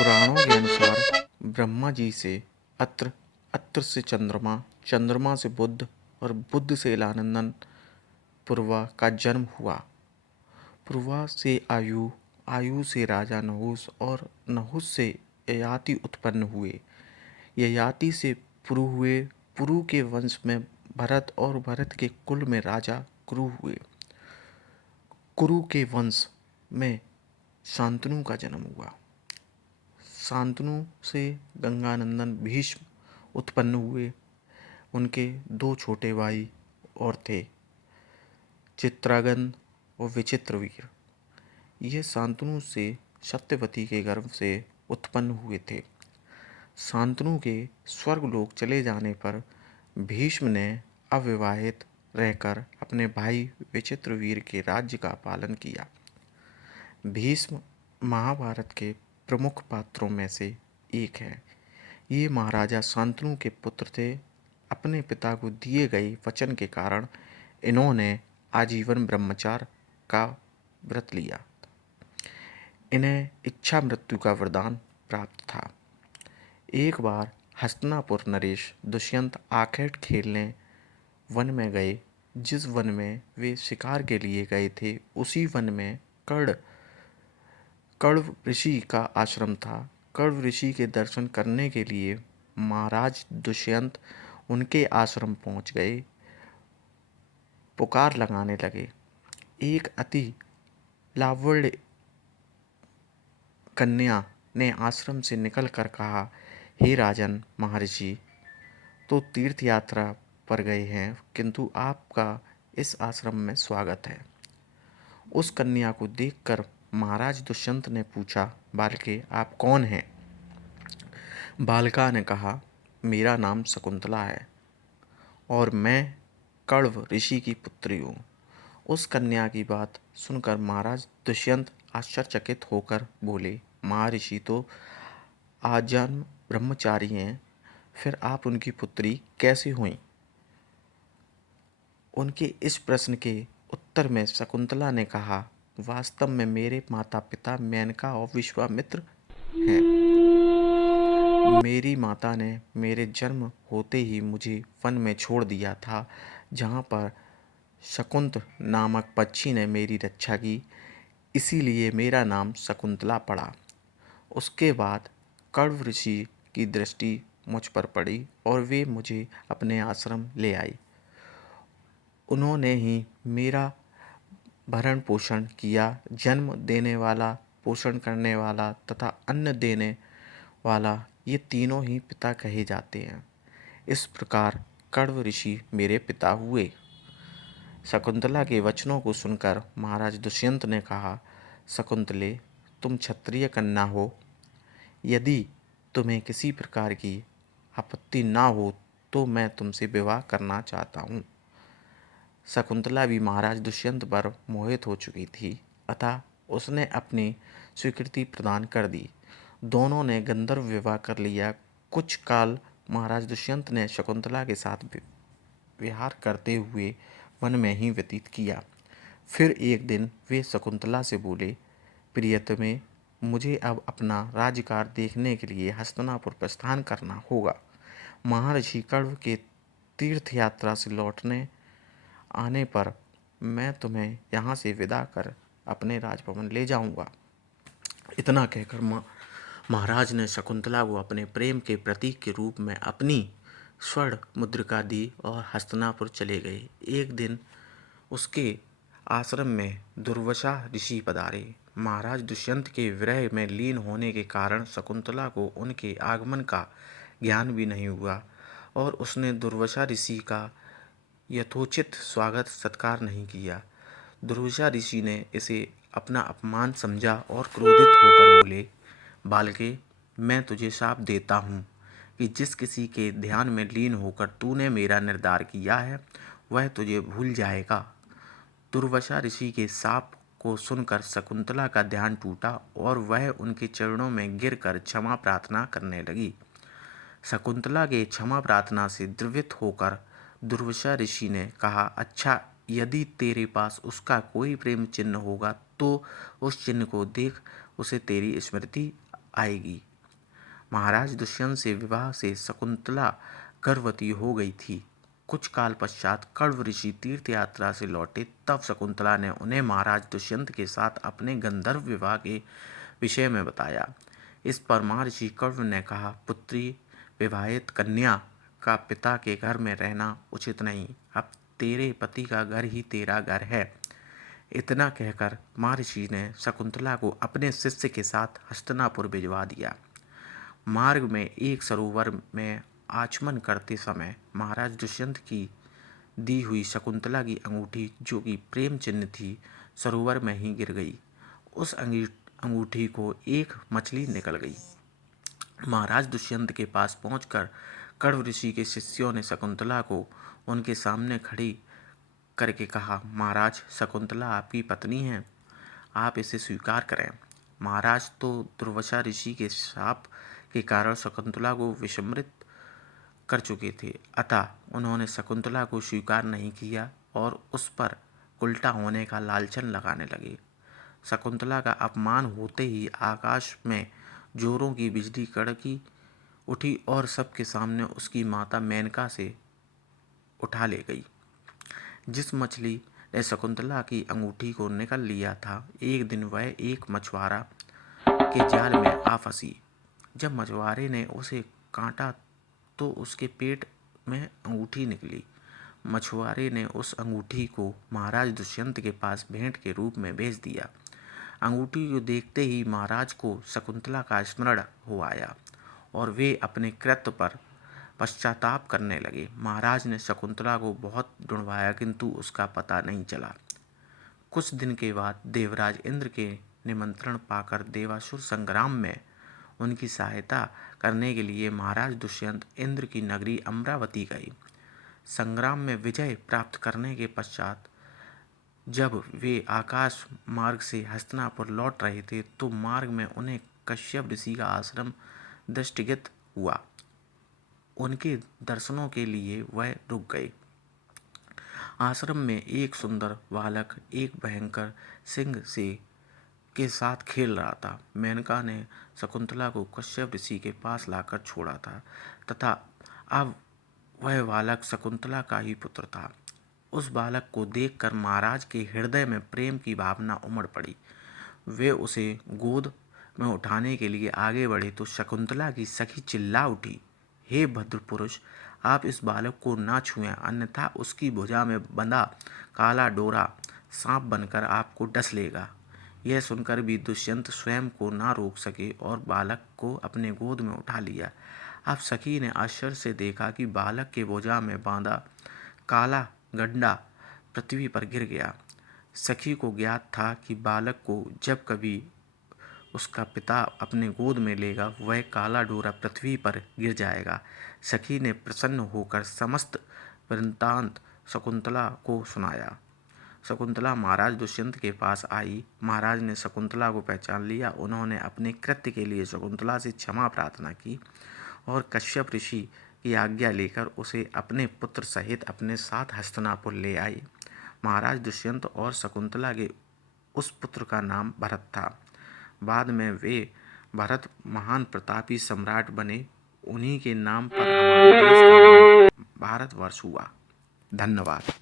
पुराणों के अनुसार ब्रह्मा जी से अत्र, अत्र से चंद्रमा, चंद्रमा से बुध और बुध से लानंदन पूर्वा का जन्म हुआ। पूर्वा से आयु, आयु से राजा नहुस और नहुस से ययाति उत्पन्न हुए। ययाति से पुरु हुए। पुरु के वंश में भरत और भरत के कुल में राजा कुरु हुए। कुरु के वंश में शांतनु का जन्म हुआ। शांतनु से गंगानंदन भीष्म उत्पन्न हुए। उनके दो छोटे भाई और थे, चित्रांगद और विचित्रवीर। ये शांतनु से सत्यवती के गर्भ से उत्पन्न हुए थे। शांतनु के स्वर्गलोक चले जाने पर भीष्म ने अविवाहित रहकर अपने भाई विचित्रवीर के राज्य का पालन किया। भीष्म महाभारत के प्रमुख पात्रों में से एक है। ये महाराजा शांतनु के पुत्र थे। अपने पिता को दिए गए वचन के कारण इन्होंने आजीवन ब्रह्मचार्य का व्रत लिया। इन्हें इच्छा मृत्यु का वरदान प्राप्त था। एक बार हस्तिनापुर नरेश दुष्यंत आखेट खेलने वन में गए। जिस वन में वे शिकार के लिए गए थे, उसी वन में कण्व ऋषि का आश्रम था। कण्व ऋषि के दर्शन करने के लिए महाराज दुष्यंत उनके आश्रम पहुंच गए। पुकार लगाने लगे। एक अति लावण्य कन्या ने आश्रम से निकलकर कहा, हे राजन महर्षि, तो तीर्थ यात्रा पर गए हैं, किंतु आपका इस आश्रम में स्वागत है। उस कन्या को देखकर महाराज दुष्यंत ने पूछा, बालके, आप कौन हैं? बालिका ने कहा, मेरा नाम शकुंतला है और मैं कण्व ऋषि की पुत्री हूँ। उस कन्या की बात सुनकर महाराज दुष्यंत आश्चर्यचकित होकर बोले, महर्षि तो आजन्म ब्रह्मचारी हैं, फिर आप उनकी पुत्री कैसे हुई? उनके इस प्रश्न के उत्तर में शकुंतला ने कहा, वास्तव में मेरे माता पिता मेनका और विश्वामित्र हैं। मेरी माता ने मेरे जन्म होते ही मुझे वन में छोड़ दिया था, जहाँ पर शकुंत नामक पक्षी ने मेरी रक्षा की, इसीलिए मेरा नाम शकुंतला पड़ा। उसके बाद कण्व ऋषि की दृष्टि मुझ पर पड़ी और वे मुझे अपने आश्रम ले आई। उन्होंने ही मेरा भरण पोषण किया। जन्म देने वाला, पोषण करने वाला तथा अन्न देने वाला, ये तीनों ही पिता कहे जाते हैं। इस प्रकार कण्व ऋषि मेरे पिता हुए। शकुंतला के वचनों को सुनकर महाराज दुष्यंत ने कहा, शकुंतले, तुम क्षत्रिय कन्या हो। यदि तुम्हें किसी प्रकार की आपत्ति ना हो तो मैं तुमसे विवाह करना चाहता हूँ। शकुंतला भी महाराज दुष्यंत पर मोहित हो चुकी थी, अतः उसने अपनी स्वीकृति प्रदान कर दी। दोनों ने गंधर्व विवाह कर लिया। कुछ काल महाराज दुष्यंत ने शकुंतला के साथ विहार करते हुए वन में ही व्यतीत किया। फिर एक दिन वे शकुंतला से बोले, प्रियतमे, मुझे अब अपना राज्यकार्य देखने के लिए हस्तिनापुर प्रस्थान करना होगा। महर्षि कण्व के तीर्थ यात्रा से लौटने आने पर मैं तुम्हें यहाँ से विदा कर अपने राजभवन ले जाऊँगा। इतना कहकर महाराज ने शकुंतला को अपने प्रेम के प्रतीक के रूप में अपनी स्वर्ण मुद्रिका दी और हस्तिनापुर चले गए। एक दिन उसके आश्रम में दुर्वासा ऋषि पधारे। महाराज दुष्यंत के विरह में लीन होने के कारण शकुंतला को उनके आगमन का ज्ञान भी नहीं हुआ और उसने दुर्वासा ऋषि का यथोचित स्वागत सत्कार नहीं किया। दुर्वासा ऋषि ने इसे अपना अपमान समझा और क्रोधित होकर बोले, बालके, मैं तुझे शाप देता हूँ कि जिस किसी के ध्यान में लीन होकर तूने मेरा निर्धार किया है, वह तुझे भूल जाएगा। दुर्वासा ऋषि के शाप को सुनकर शकुंतला का ध्यान टूटा और वह उनके चरणों में गिरकर क्षमा प्रार्थना करने लगी। शकुंतला के क्षमा प्रार्थना से द्रवित होकर दुर्वासा ऋषि ने कहा, अच्छा, यदि तेरे पास उसका कोई प्रेम चिन्ह होगा तो उस चिन्ह को देख उसे तेरी स्मृति आएगी। महाराज दुष्यंत से विवाह से शकुंतला गर्भवती हो गई थी। कुछ काल पश्चात कण्व ऋषि तीर्थ यात्रा से लौटे, तब शकुंतला ने उन्हें महाराज दुष्यंत के साथ अपने गंधर्व विवाह के विषय में बताया। इस पर महर्षि कण्व ने कहा, पुत्री, विवाहित कन्या का पिता के घर में रहना उचित नहीं। अब तेरे पति का घर ही तेरा घर है। इतना कहकर महर्षि ने शकुंतला को अपने शिष्य के साथ हस्तिनापुर भिजवा दिया। मार्ग में एक सरोवर में आचमन करते समय महाराज दुष्यंत की दी हुई शकुंतला की अंगूठी, जो कि प्रेम चिन्ह थी, सरोवर में ही गिर गई। उस अंगूठी को एक मछली निकल गई। महाराज दुष्यंत के पास पहुंचकर कण्व ऋषि के शिष्यों ने शकुंतला को उनके सामने खड़ी करके कहा, महाराज, शकुंतला आपकी पत्नी है, आप इसे स्वीकार करें। महाराज तो दुर्वासा ऋषि के शाप के कारण शकुंतला को विस्मृत कर चुके थे, अतः उन्होंने शकुंतला को स्वीकार नहीं किया और उस पर उल्टा होने का लालचन लगाने लगे। शकुंतला का अपमान होते ही आकाश में जोरों की बिजली कड़की उठी और सबके सामने उसकी माता मेनका से उठा ले गई। जिस मछली ने शकुंतला की अंगूठी को निकल लिया था, एक दिन वह एक मछुआरा के जाल में आ फंसी। जब मछुआरे ने उसे काटा तो उसके पेट में अंगूठी निकली। मछुआरे ने उस अंगूठी को महाराज दुष्यंत के पास भेंट के रूप में भेज दिया। अंगूठी को देखते ही महाराज को शकुंतला का स्मरण हो आया और वे अपने कृत्य पर पश्चाताप करने लगे। महाराज ने शकुंतला को बहुत ढूंढवाया, किंतु उसका पता नहीं चला। कुछ दिन के बाद देवराज इंद्र के निमंत्रण पाकर देवासुर संग्राम में उनकी सहायता करने के लिए महाराज दुष्यंत इंद्र की नगरी अमरावती गए। संग्राम में विजय प्राप्त करने के पश्चात जब वे आकाश मार्ग से हस्तिनापुर लौट रहे थे, तो मार्ग में उन्हें कश्यप ऋषि का आश्रम दृष्टिगत हुआ। उनके दर्शनों के लिए वह रुक गए। आश्रम में एक सुंदर बालक एक भयंकर सिंह से के साथ खेल रहा था। मेनका ने शकुंतला को कश्यप ऋषि के पास लाकर छोड़ा था तथा अब वह बालक शकुंतला का ही पुत्र था। उस बालक को देखकर महाराज के हृदय में प्रेम की भावना उमड़ पड़ी। वे उसे गोद में उठाने के लिए आगे बढ़े तो शकुंतला की सखी चिल्ला उठी, हे भद्र पुरुष, आप इस बालक को ना छुएं, अन्यथा उसकी भुजा में बंधा काला डोरा सांप बनकर आपको डस लेगा। यह सुनकर भी दुष्यंत स्वयं को ना रोक सके और बालक को अपने गोद में उठा लिया। अब सखी ने आश्चर्य से देखा कि बालक के भुजा में बांधा काला गड्ढा पृथ्वी पर गिर गया। सखी को ज्ञात था कि बालक को जब कभी उसका पिता अपने गोद में लेगा, वह काला डोरा पृथ्वी पर गिर जाएगा। सखी ने प्रसन्न होकर समस्त वृत्तांत शकुंतला को सुनाया। शकुंतला महाराज दुष्यंत के पास आई। महाराज ने शकुंतला को पहचान लिया। उन्होंने अपने कृत्य के लिए शकुंतला से क्षमा प्रार्थना की और कश्यप ऋषि की आज्ञा लेकर उसे अपने पुत्र सहित अपने साथ हस्तिनापुर ले आए। महाराज दुष्यंत और शकुंतला के उस पुत्र का नाम भरत था। बाद में वे भरत महान प्रतापी सम्राट बने। उन्हीं के नाम पर हमारे देश का नाम भारतवर्ष हुआ। धन्यवाद।